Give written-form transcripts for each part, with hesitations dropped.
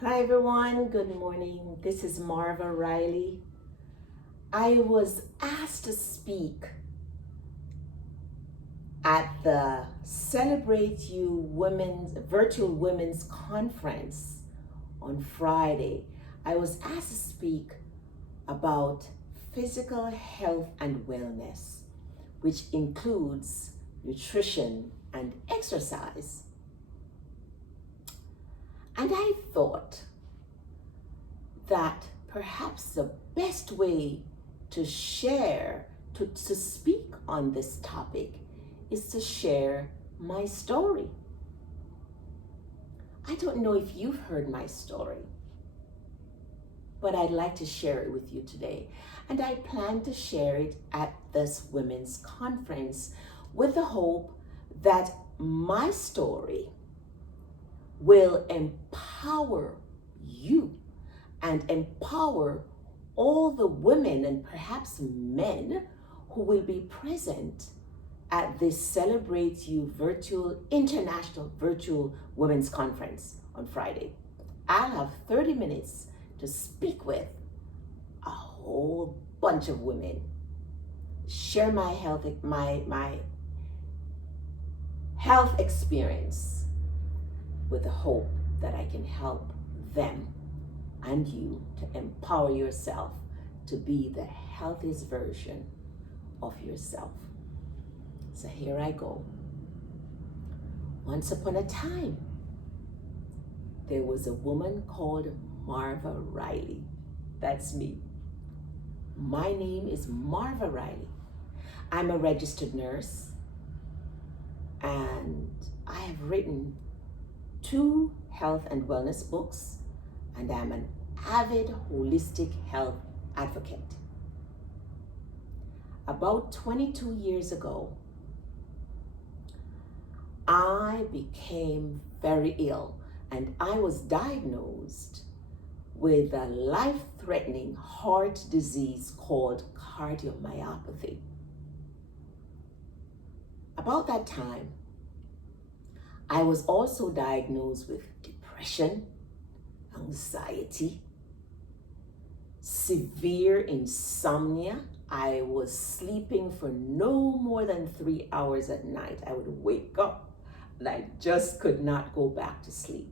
Hi everyone, good morning. This is Marva Riley. I was asked to speak at the Celebrate You Women's Virtual Women's Conference on Friday. I was asked to speak about physical health and wellness, which includes nutrition and exercise. And I thought that perhaps the best way to share, to speak on this topic is to share my story. I don't know if you've heard my story, but I'd like to share it with you today. And I plan to share it at this women's conference with the hope that my story will empower you and empower all the women and perhaps men who will be present at this Celebrate You International Virtual Women's Conference on Friday. I'll have 30 minutes to speak with a whole bunch of women, share my health experience with the hope that I can help them and you to empower yourself to be the healthiest version of yourself. So here I go. Once upon a time, there was a woman called Marva Riley. That's me. My name is Marva Riley. I'm a registered nurse, and I have written 2 health and wellness books, and I'm an avid holistic health advocate. About 22 years ago, I became very ill, and I was diagnosed with a life-threatening heart disease called cardiomyopathy. About that time, I was also diagnosed with depression, anxiety, severe insomnia. I was sleeping for no more than 3 hours at night. I would wake up and I just could not go back to sleep.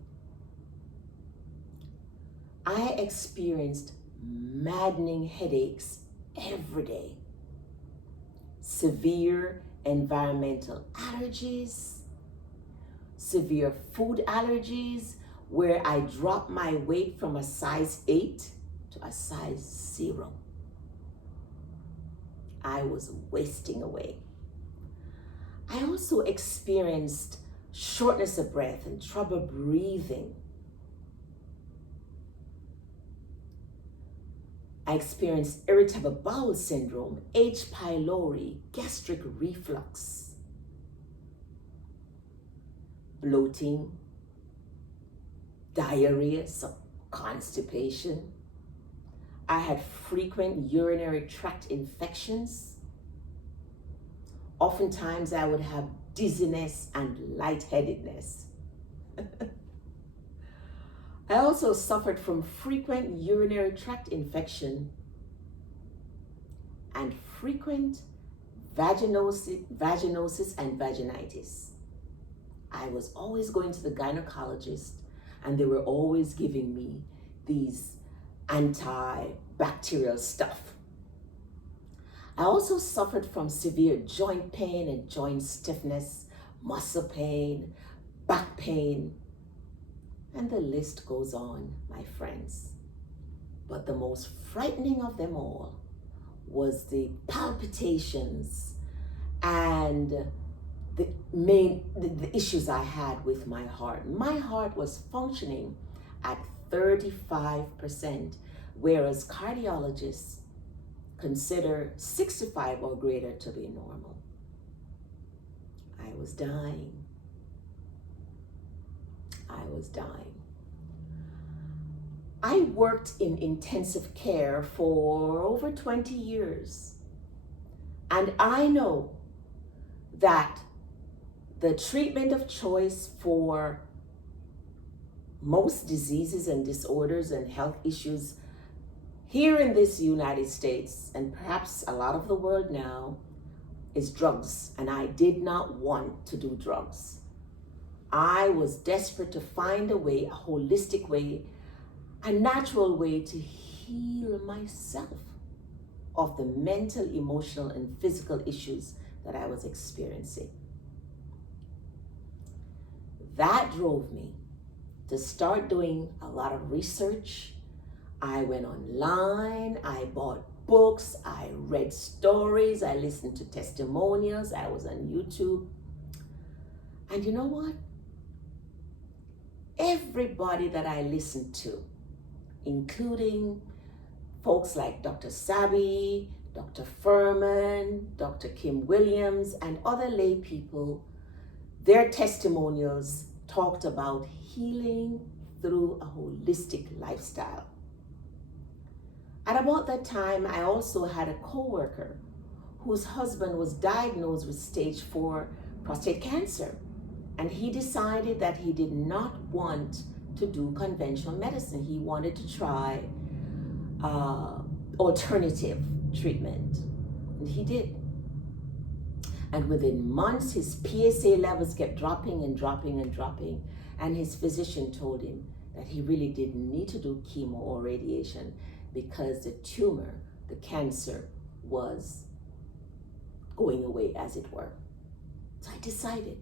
I experienced maddening headaches every day, severe environmental allergies, severe food allergies, where I dropped my weight from a size 8 to a size 0. I was wasting away. I also experienced shortness of breath and trouble breathing. I experienced irritable bowel syndrome, H. pylori, gastric reflux, bloating, diarrhea, constipation. I had frequent urinary tract infections. Oftentimes I would have dizziness and lightheadedness. I also suffered from frequent urinary tract infection and frequent vaginosis and vaginitis. I was always going to the gynecologist, and they were always giving me these antibacterial stuff. I also suffered from severe joint pain and joint stiffness, muscle pain, back pain, and the list goes on, my friends. But the most frightening of them all was the palpitations and the issues I had with my heart. My heart was functioning at 35%, whereas cardiologists consider 65 or greater to be normal. I was dying. I was dying. I worked in intensive care for over 20 years, and I know that the treatment of choice for most diseases and disorders and health issues here in this United States, and perhaps a lot of the world now, is drugs. And I did not want to do drugs. I was desperate to find a way, a holistic way, a natural way to heal myself of the mental, emotional, and physical issues that I was experiencing. That drove me to start doing a lot of research. I went online, I bought books, I read stories, I listened to testimonials, I was on YouTube. And you know what? Everybody that I listened to, including folks like Dr. Sabi, Dr. Furman, Dr. Kim Williams, and other lay people, their testimonials talked about healing through a holistic lifestyle. At about that time, I also had a coworker whose husband was diagnosed with stage 4 prostate cancer. And he decided that he did not want to do conventional medicine. He wanted to try alternative treatment. And he did. And within months, his PSA levels kept dropping and dropping and dropping. And his physician told him that he really didn't need to do chemo or radiation because the tumor, the cancer, was going away, as it were. So I decided,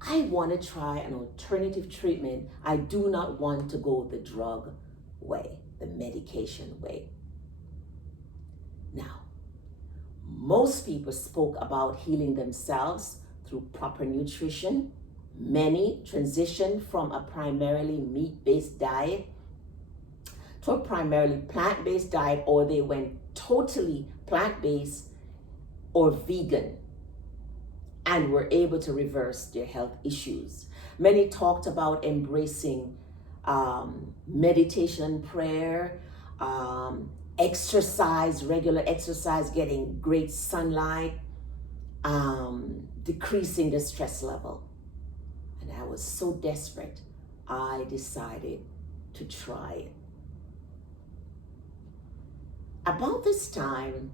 I want to try an alternative treatment. I do not want to go the drug way, the medication way. Now, most people spoke about healing themselves through proper nutrition. Many transitioned from a primarily meat-based diet to a primarily plant-based diet, or they went totally plant-based or vegan and were able to reverse their health issues. Many talked about embracing meditation and prayer, exercise, regular exercise, getting great sunlight, decreasing the stress level. And I was so desperate, I decided to try it. About this time,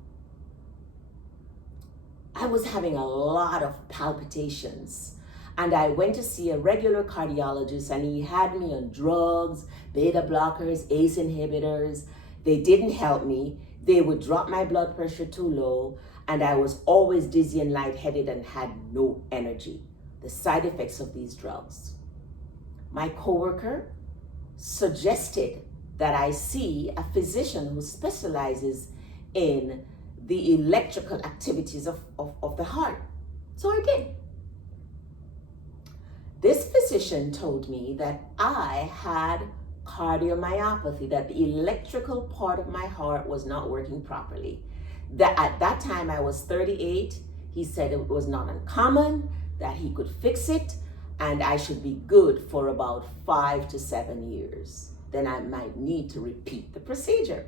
I was having a lot of palpitations, and I went to see a regular cardiologist, and he had me on drugs, beta blockers, ACE inhibitors. They didn't help me. They would drop my blood pressure too low, and I was always dizzy and lightheaded and had no energy. The side effects of these drugs. My coworker suggested that I see a physician who specializes in the electrical activities of the heart. So I did. This physician told me that I had cardiomyopathy, that the electrical part of my heart was not working properly. That at that time I was 38. He said it was not uncommon, that he could fix it, and I should be good for about 5 to 7 years. Then I might need to repeat the procedure.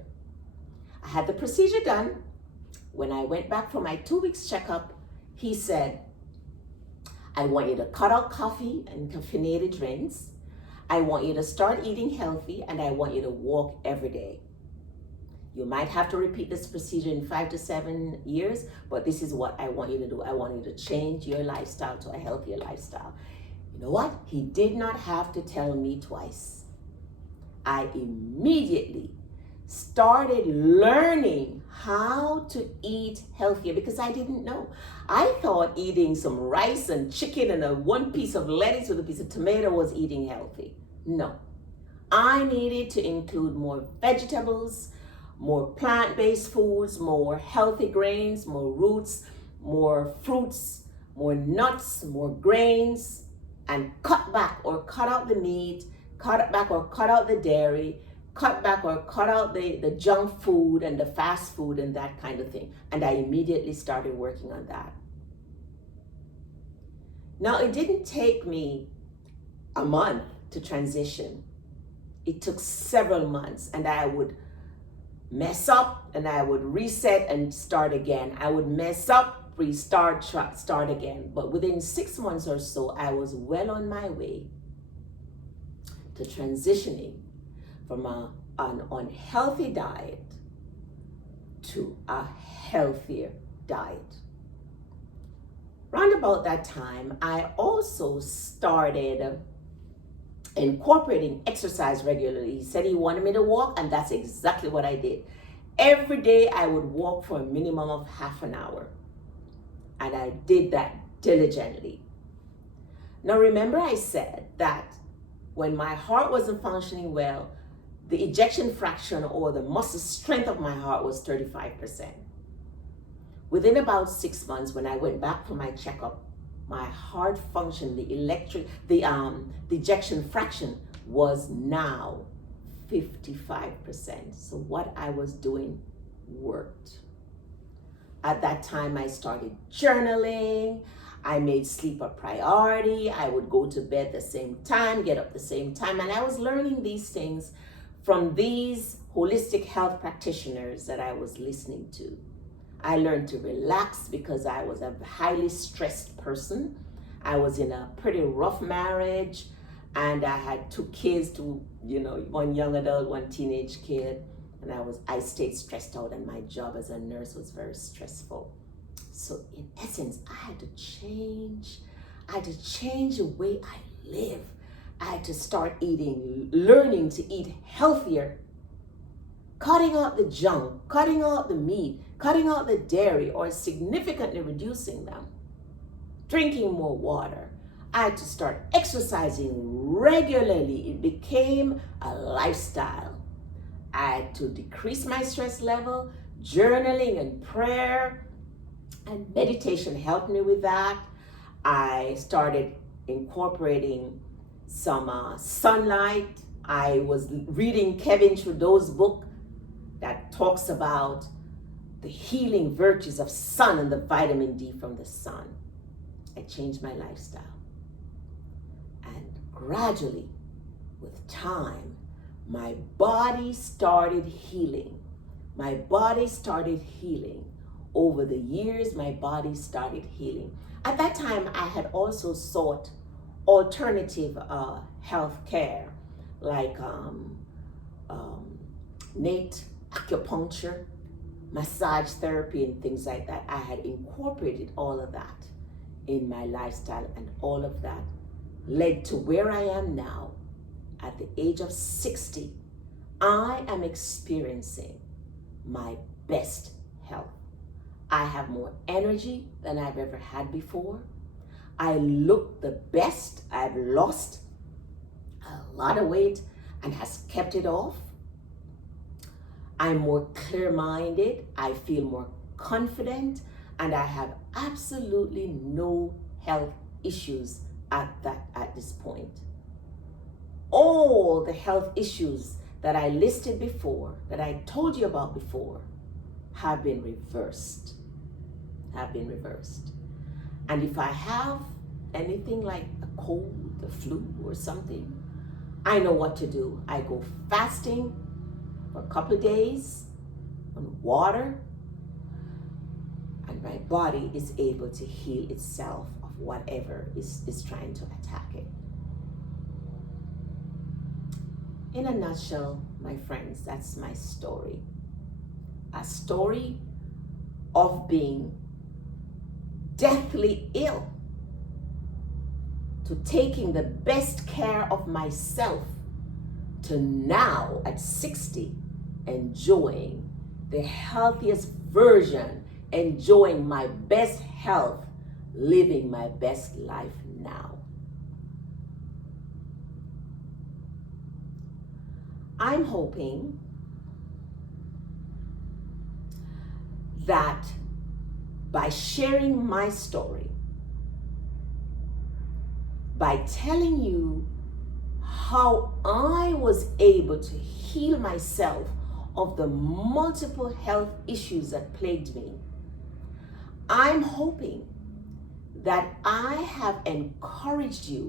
I had the procedure done. When I went back for my 2 weeks checkup, he said, I want you to cut out coffee and caffeinated drinks. I want you to start eating healthy, and I want you to walk every day. You might have to repeat this procedure in 5 to 7 years, but this is what I want you to do. I want you to change your lifestyle to a healthier lifestyle. You know what? He did not have to tell me twice. I immediately started learning how to eat healthier because I didn't know. I thought eating some rice and chicken and one piece of lettuce with a piece of tomato was eating healthy. No. I needed to include more vegetables, more plant-based foods, more healthy grains, more roots, more fruits, more nuts, more grains, and cut back or cut out the meat, cut back or cut out the dairy, cut back or cut out the junk food and the fast food and that kind of thing. And I immediately started working on that. Now, it didn't take me a month to transition. It took several months, and I would mess up and I would reset and start again. I would mess up, restart, start again. But within 6 months or so, I was well on my way to transitioning from an unhealthy diet to a healthier diet. Round about that time, I also started incorporating exercise regularly. He said he wanted me to walk, and that's exactly what I did. Every day I would walk for a minimum of half an hour, and I did that diligently. Now remember, I said that when my heart wasn't functioning well, the ejection fraction or the muscle strength of my heart was 35%. Within about 6 months, when I went back for my checkup, my heart function, the ejection fraction was now 55%. So what I was doing worked. At that time, I started journaling. I made sleep a priority. I would go to bed the same time, get up the same time. And I was learning these things from these holistic health practitioners that I was listening to. I learned to relax because I was a highly stressed person. I was in a pretty rough marriage, and I had 2 kids, one young adult, 1 teenage kid, and I stayed stressed out, and my job as a nurse was very stressful. So in essence, I had to change the way I live. I had to start learning to eat healthier, cutting out the junk, cutting out the meat, cutting out the dairy, or significantly reducing them, drinking more water. I had to start exercising regularly. It became a lifestyle. I had to decrease my stress level. Journaling and prayer and meditation helped me with that. I started incorporating some sunlight. I was reading Kevin Trudeau's book that talks about the healing virtues of sun and the vitamin D from the sun. I changed my lifestyle. And gradually, with time, my body started healing. My body started healing. Over the years, my body started healing. At that time, I had also sought alternative health care, like NATE, acupuncture, massage therapy, and things like that. I had incorporated all of that in my lifestyle, and all of that led to where I am now. At the age of 60, I am experiencing my best health. I have more energy than I've ever had before. I look the best. I've lost a lot of weight and has kept it off. I'm more clear-minded. I feel more confident, and I have absolutely no health issues at this point. All the health issues that I listed before, that I told you about before, have been reversed. And if I have anything like a cold, the flu, or something, I know what to do. I go fasting for a couple of days on water, and my body is able to heal itself of whatever is trying to attack it. In a nutshell, my friends, that's my story. A story of being deathly ill to taking the best care of myself to now at 60 enjoying the healthiest version, enjoying my best health, living my best life now. I'm hoping that by sharing my story, by telling you how I was able to heal myself of the multiple health issues that plagued me, I'm hoping that I have encouraged you